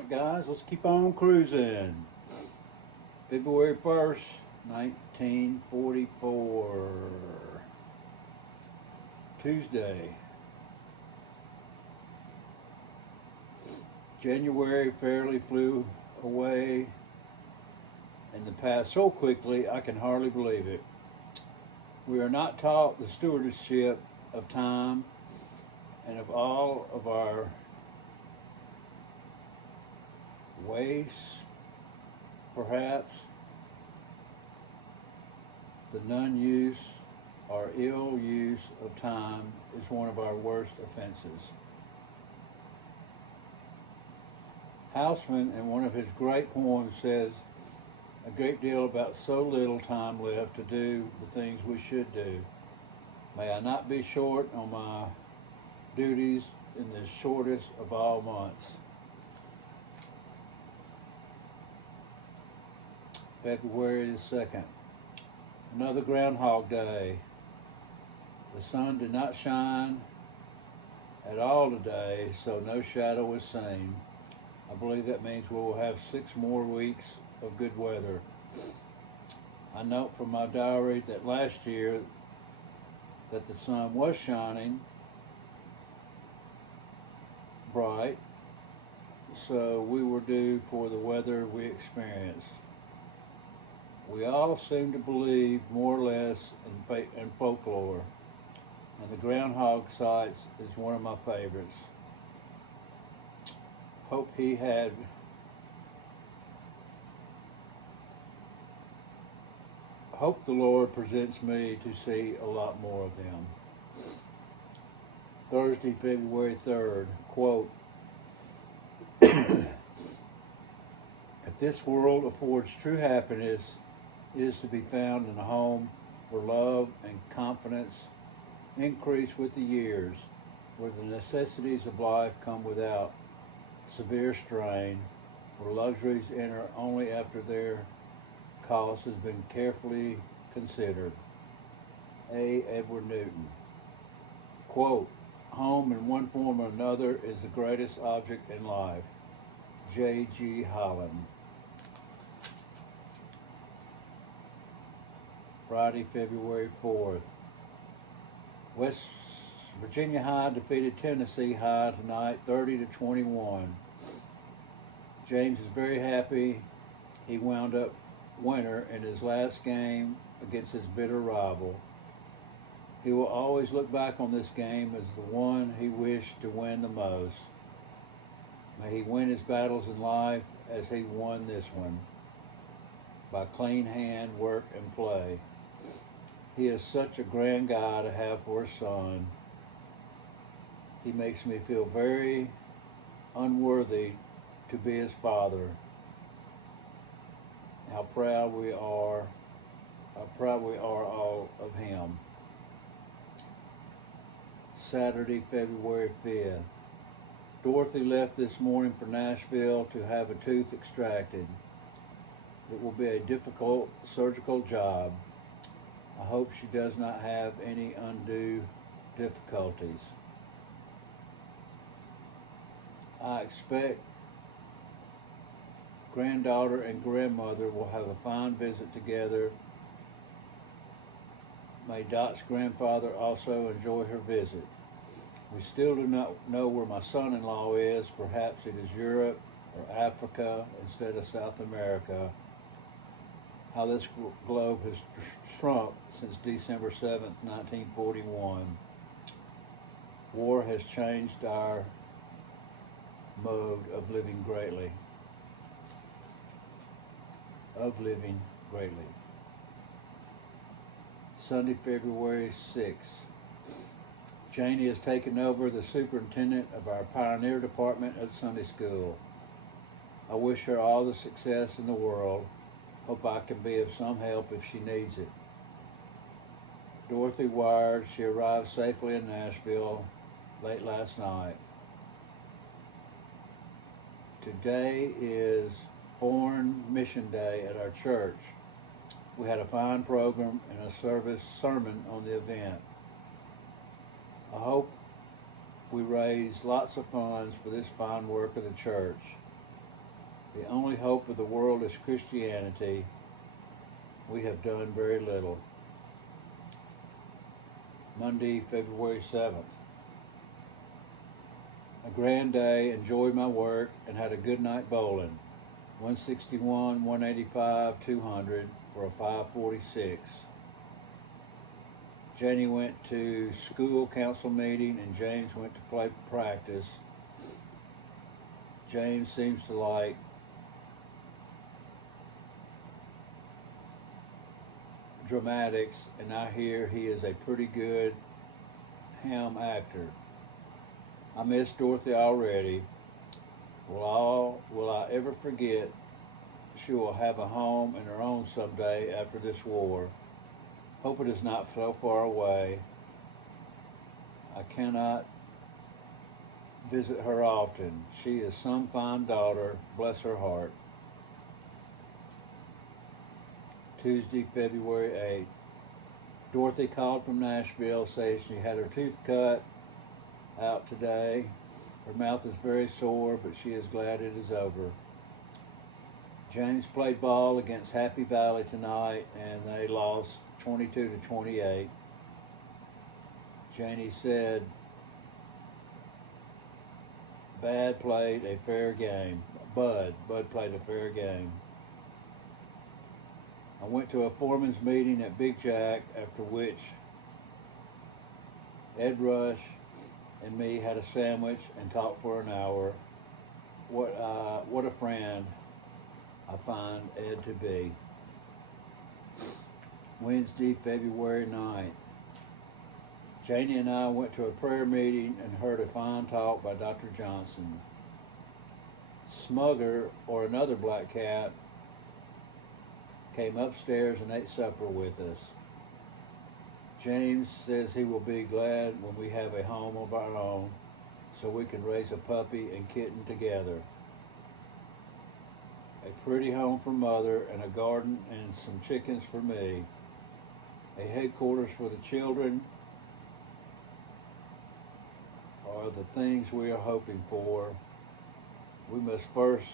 Alright guys, let's keep on cruising. February 1st, 1944. Tuesday. January fairly flew away in the past so quickly I can hardly believe it. We are not taught the stewardship of time and of all of our wastes, perhaps. The non-use or ill use of time is one of our worst offenses. Houseman, in one of his great poems, says a great deal about so little time left to do the things we should do. May I not be short on my duties in this shortest of all months. February the 2nd. Another Groundhog Day. The sun did not shine at all today, so no shadow was seen. I believe that means we will have 6 more weeks of good weather. I note from my diary that last year that the sun was shining bright, so we were due for the weather we experienced. We all seem to believe more or less in folklore, and the groundhog sights is one of my favorites. Hope the Lord presents me to see a lot more of them. Thursday, February 3rd, quote, if this world affords true happiness, it is to be found in a home where love and confidence increase with the years, where the necessities of life come without severe strain, where luxuries enter only after their cost has been carefully considered. A. Edward Newton. Quote, home in one form or another is the greatest object in life. J. G. Holland. Friday, February 4th. West Virginia High defeated Tennessee High tonight, 30-21. James is very happy he wound up winner in his last game against his bitter rival. He will always look back on this game as the one he wished to win the most. May he win his battles in life as he won this one, by clean hand, work, and play. He is such a grand guy to have for a son. He makes me feel very unworthy to be his father. How proud we are all of him. Saturday, February 5th. Dorothy left this morning for Nashville to have a tooth extracted. It will be a difficult surgical job. I hope she does not have any undue difficulties. I expect granddaughter and grandmother will have a fine visit together. May Dot's grandfather also enjoy her visit. We still do not know where my son-in-law is. Perhaps it is Europe or Africa instead of South America. How this globe has shrunk since December 7th, 1941. War has changed our mode of living greatly. Sunday, February 6th. Janie has taken over the superintendent of our Pioneer Department at Sunday School. I wish her all the success in the world. Hope I can be of some help if she needs it. Dorothy wired she arrived safely in Nashville late last night. Today is Foreign Mission Day at our church. We had a fine program and a sermon on the event. I hope we raise lots of funds for this fine work of the church. The only hope of the world is Christianity. We have done very little. Monday, February 7th. A grand day, enjoyed my work, and had a good night bowling. 161, 185, 200 for a 546. Jenny went to school council meeting and James went to play practice. James seems to like dramatics, and I hear he is a pretty good ham actor. I miss Dorothy already. Will I ever forget she will have a home and her own someday after this war? Hope it is not so far away. I cannot visit her often. She is some fine daughter, bless her heart. Tuesday, February 8th. Dorothy called from Nashville saying she had her tooth cut out today. Her mouth is very sore, but she is glad it is over. James played ball against Happy Valley tonight, and they lost 22-28. Janie said, Bud played a fair game. Bud played a fair game. I went to a foreman's meeting at Big Jack, after which Ed Rush and me had a sandwich and talked for an hour. What a friend I find Ed to be. Wednesday, February 9th. Janie and I went to a prayer meeting and heard a fine talk by Dr. Johnson. Smugger, or another black cat, came upstairs and ate supper with us. James says he will be glad when we have a home of our own so we can raise a puppy and kitten together. A pretty home for Mother and a garden and some chickens for me. A headquarters for the children are the things we are hoping for. We must first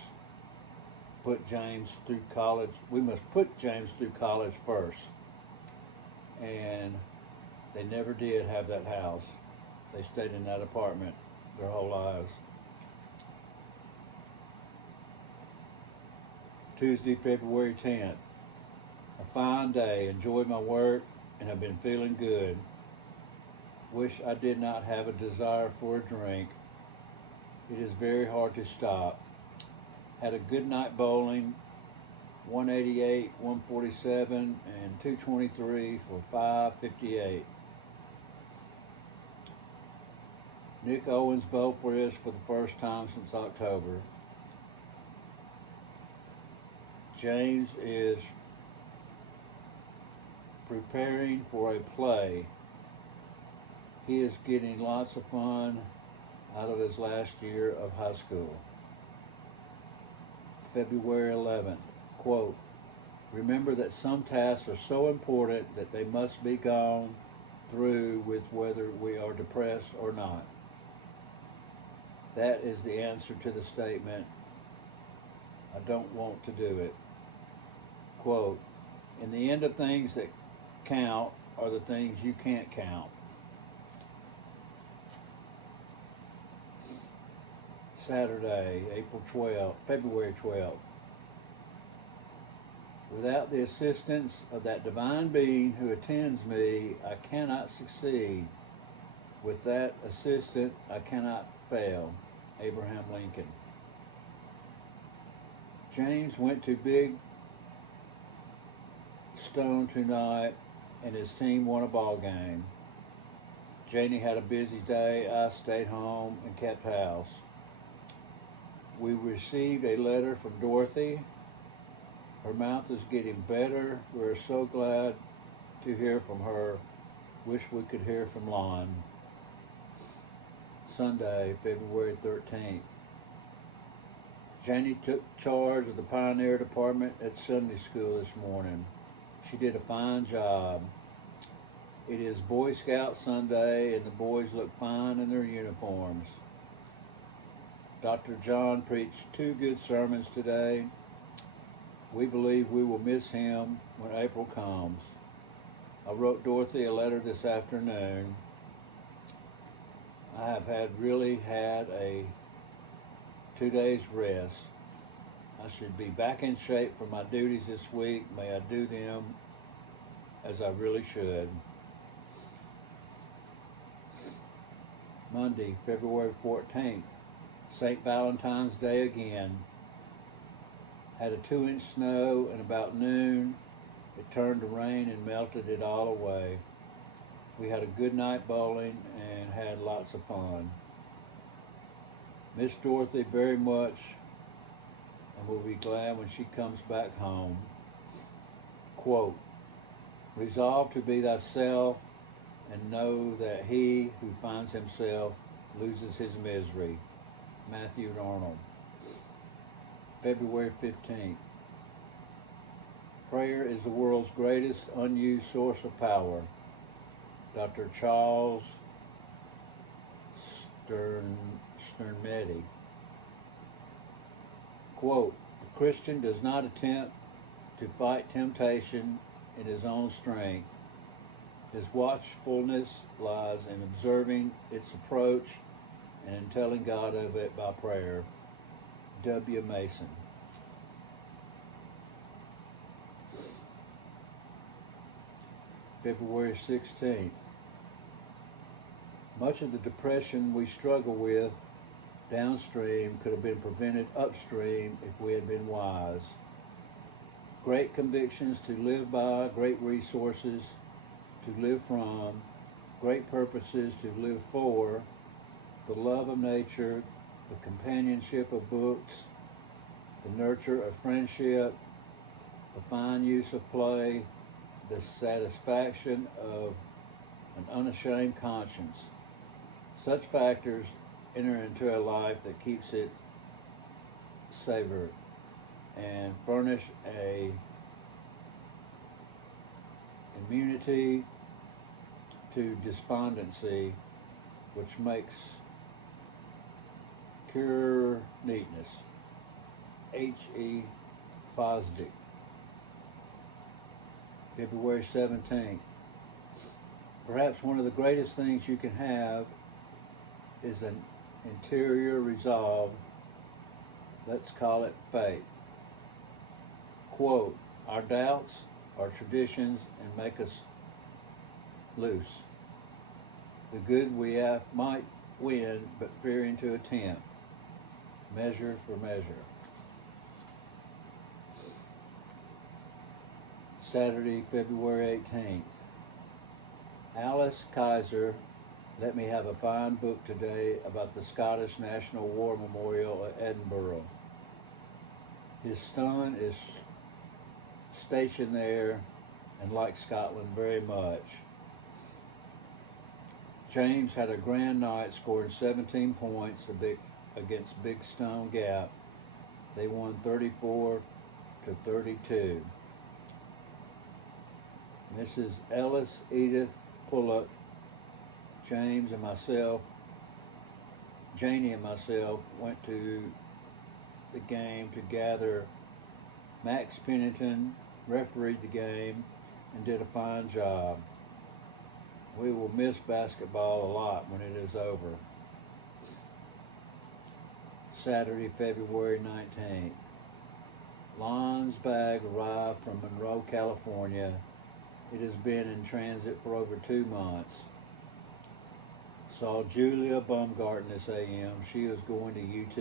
put James through college. We must put James through college first. And they never did have that house. They stayed in that apartment their whole lives. Tuesday, February 10th. A fine day. Enjoyed my work and have been feeling good. Wish I did not have a desire for a drink. It is very hard to stop. Had a good night bowling. 188, 147, and 223 for 558. Nick Owens bowled for us for the first time since October. James is preparing for a play. He is getting lots of fun out of his last year of high school. February 11th. Quote, remember that some tasks are so important that they must be gone through with whether we are depressed or not. That is the answer to the statement, I don't want to do it. Quote, in the end of things that count are the things you can't count. Saturday, February 12th. Without the assistance of that divine being who attends me, I cannot succeed. With that assistant, I cannot fail. Abraham Lincoln. James went to Big Stone tonight, and his team won a ball game. Janie had a busy day. I stayed home and kept house. We received a letter from Dorothy. Her mouth is getting better. We're so glad to hear from her. Wish we could hear from Lon. Sunday, February 13th. Janie took charge of the Pioneer Department at Sunday school this morning. She did a fine job. It is Boy Scout Sunday, and the boys look fine in their uniforms. Dr. John preached 2 good sermons today. We believe we will miss him when April comes. I wrote Dorothy a letter this afternoon. I have really had a 2 days rest. I should be back in shape for my duties this week. May I do them as I really should. Monday, February 14th, St. Valentine's Day again. Had a 2-inch snow, and about noon it turned to rain and melted it all away. We had a good night bowling and had lots of fun. Miss Dorothy very much, and will be glad when she comes back home. Quote, resolve to be thyself and know that he who finds himself loses his misery. Matthew Arnold. February 15th. Prayer is the world's greatest unused source of power. Dr. Charles Sternmedi. Quote, the Christian does not attempt to fight temptation in his own strength. His watchfulness lies in observing its approach and in telling God of it by prayer. W. Mason. February 16th. Much of the depression we struggle with downstream could have been prevented upstream if we had been wise. Great convictions to live by, great resources to live from, great purposes to live for, the love of nature, the companionship of books, the nurture of friendship, the fine use of play, the satisfaction of an unashamed conscience. Such factors enter into a life that keeps it savored and furnish a immunity to despondency, which makes cure neatness. H.E. Fosdick. February 17th. Perhaps one of the greatest things you can have is an interior resolve. Let's call it faith. Quote, our doubts are traditions and make us loose. The good we have might win, but fearing to attempt. Measure for measure. Saturday, February 18th. Alice Kaiser let me have a fine book today about the Scottish National War Memorial at Edinburgh. His son is stationed there and likes Scotland very much. James had a grand night, scoring 17 points against Big Stone Gap. They won 34-32. Mrs. Ellis Edith Pullock, Janie and myself went to the game to gather. Max Pennington refereed the game and did a fine job. We will miss basketball a lot when it is over. Saturday, February 19th. Lon's bag arrived from Monroe, California. It has been in transit for over 2 months. Saw Julia Baumgarten this AM. She was going to UT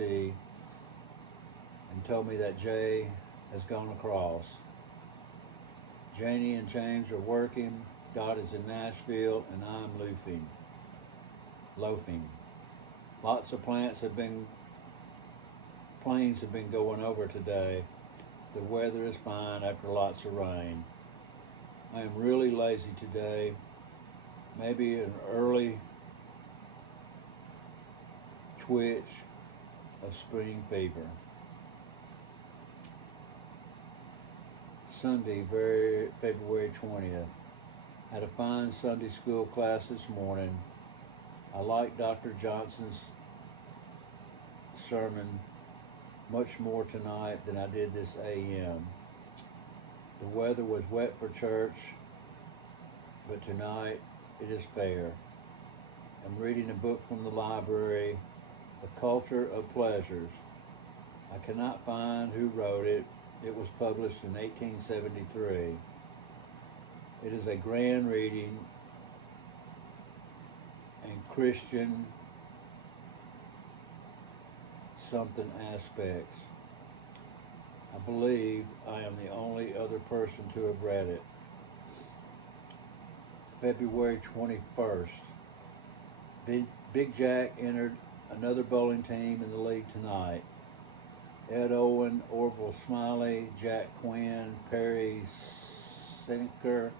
and told me that Jay has gone across. Janie and James are working. God is in Nashville and I'm loafing. Lots of planes have been going over today. The weather is fine after lots of rain. I am really lazy today. Maybe an early twitch of spring fever. Sunday, February 20th. Had a fine Sunday school class this morning. I like Dr. Johnson's sermon much more tonight than I did this AM. The weather was wet for church, but tonight it is fair. I'm reading a book from the library, The Culture of Pleasures. I cannot find who wrote it. It was published in 1873. It is a grand reading and Christian something aspects. I believe I am the only other person to have read it. February 21st. Big Jack entered another bowling team in the league tonight. Ed Owen, Orville Smiley, Jack Quinn, Perry Sinker,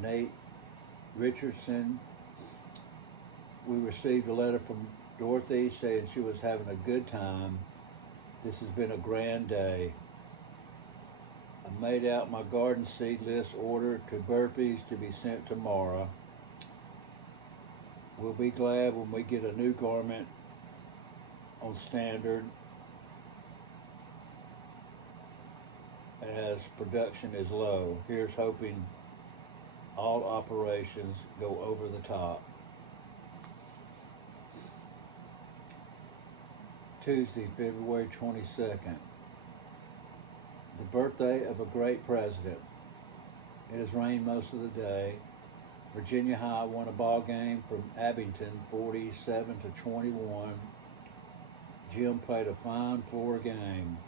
Nate Richardson. We received a letter from Dorothy saying she was having a good time. This has been a grand day. I made out my garden seed list order to burpees to be sent tomorrow. We'll be glad when we get a new garment on standard, as production is low. Here's hoping all operations go over the top. Tuesday, February 22nd. The birthday of a great president. It has rained most of the day. Virginia High won a ball game from Abington 47-21. Jim played a fine floor game.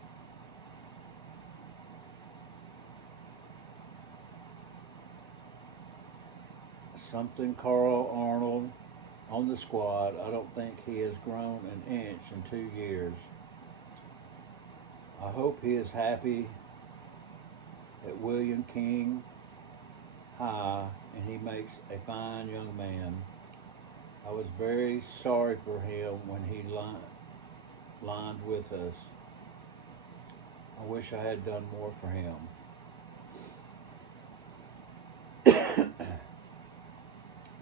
Something Carl Arnold on the squad. I don't think he has grown an inch in 2 years. I hope he is happy at William King High and he makes a fine young man. I was very sorry for him when he lined with us. I wish I had done more for him.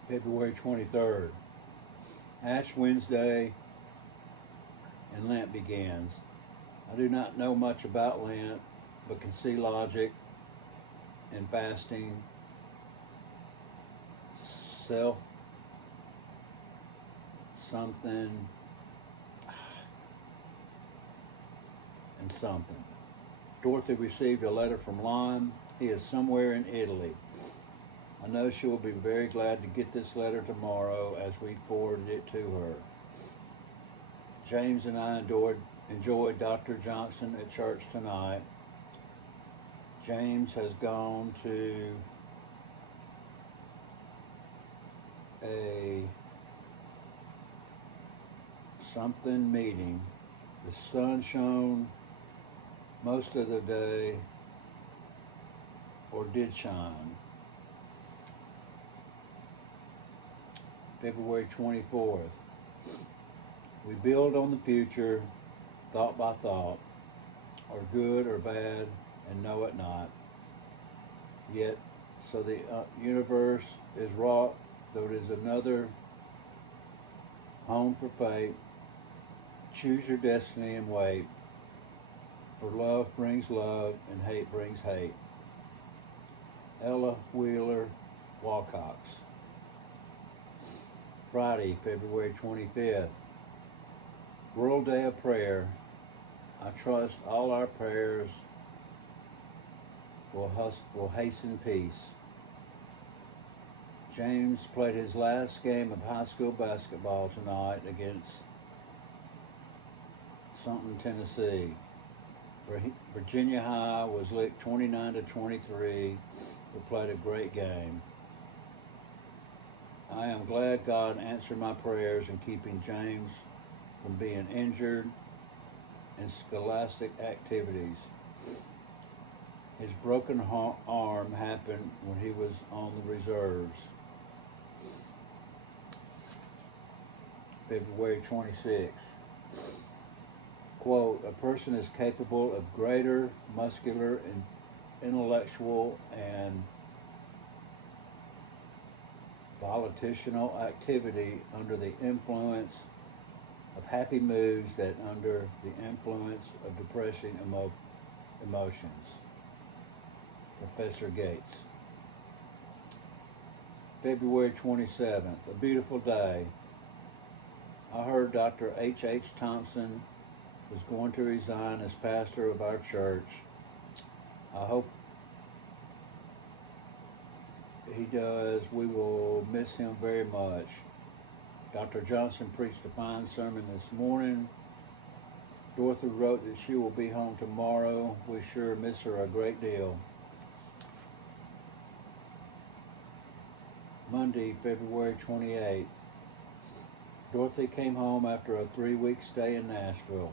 February 23rd. Ash Wednesday and Lent begins. I do not know much about Lent, but can see logic in fasting, something and something. Dorothy received a letter from Lon. He is somewhere in Italy. I know she will be very glad to get this letter tomorrow as we forwarded it to her. James and I enjoyed Dr. Johnson at church tonight. James has gone to a something meeting. The sun shone most of the day, or did shine. February 24th. We build on the future, thought by thought, or good or bad, and know it not. Yet, so the universe is wrought, though it is another home for fate. Choose your destiny and wait, for love brings love, and hate brings hate. Ella Wheeler Wilcox. Friday, February 25th. World Day of Prayer. I trust all our prayers will hasten peace. James played his last game of high school basketball tonight against something Tennessee. Virginia High was licked 29-23. We played a great game. I am glad God answered my prayers in keeping James from being injured in scholastic activities. His broken arm happened when he was on the reserves. February 26th. Quote, a person is capable of greater muscular and intellectual and volitional activity under the influence of happy moods that under the influence of depressing emotions. Professor Gates. February 27th, a beautiful day. I heard Dr. H. Thompson was going to resign as pastor of our church. I hope he does. We will miss him very much. Dr. Johnson preached a fine sermon this morning. Dorothy wrote that she will be home tomorrow. We sure miss her a great deal. Monday, February 28th. Dorothy came home after a 3-week stay in Nashville.